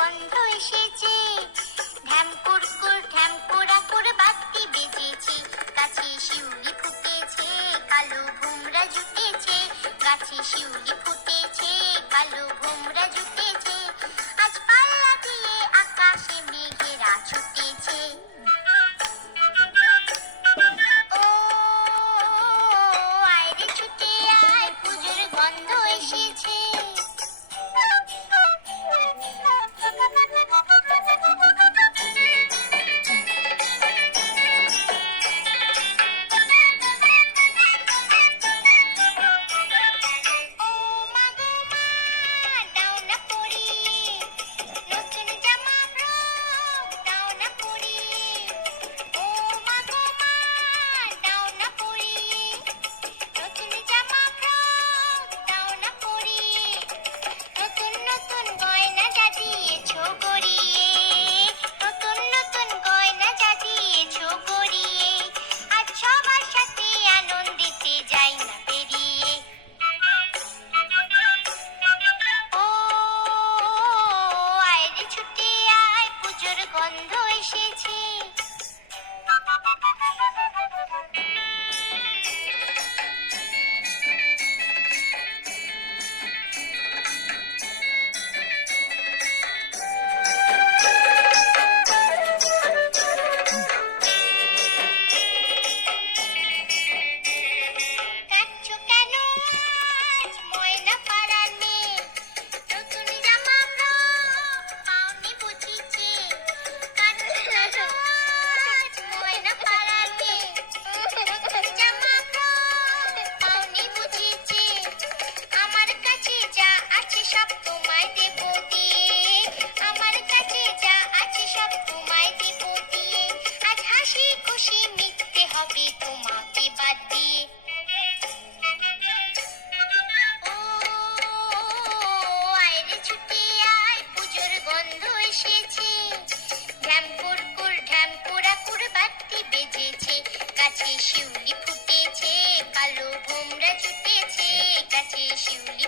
গন্ধ এসেছে, ঢ্যাম কুরকুর ঢ্যাম কুড়াকুর বাতি বেজেছে, গাছে শিউলি ফুটেছে, কালো ভোমরা জুটেছে, গাছে শিউলি ফুটেছে, কালো ভোমরা জুটেছে, আজ পাল্লা দিয়ে আকাশে মেঘেরা ছুটেছে। ও আয় রে ছুটে আয়, পুজোর গন্ধ এসেছে। ও মা গো মা, দাও না পরিয়ে নতুন জামা ফ্রক, দাও না পরিয়ে। ও মা গো মা, দাও না পরিয়ে নতুন জামা ফ্রক, দাও না পরিয়ে। নতুন নতুন গয়না যা দিয়েছো গড়িয়ে, নতুন নতুন গয়না যা দিয়েছো গড়িয়ে, আজ সবার সাথে আনন্দিতে যাই না বেরিয়ে। ও আয় রে ছুটে আয়, পুজোর গন্ধ এসেছে। কাঁদছো কেন আজ ময়না পাড়ানে, নতুন জামা ফ্রক পাওনি বুঝিছে। কাঁদছো কেন আজ ময়না পাড়ানে, নতুন জামা ফ্রক পাওনি বুঝিছে। আমার কাছে যা আছে সব তোমায় দেব দিয়ে, আমার কাছে যা আছে সব তোমায় দেব দিয়ে, আজ হাসি খুশি মিটতে হবে তোমাকে বাদ দিয়ে। ও আয় রে ছুটে আয়, পুজোর গন্ধ এসেছে, ঢ্যাম কুরকুর ঢ্যাম কুড়াকুর বাতি বেজেছে, গাছে শিউলি ফুটেছে, কালো ভোমরা জুটেছে, গাছে শিউলি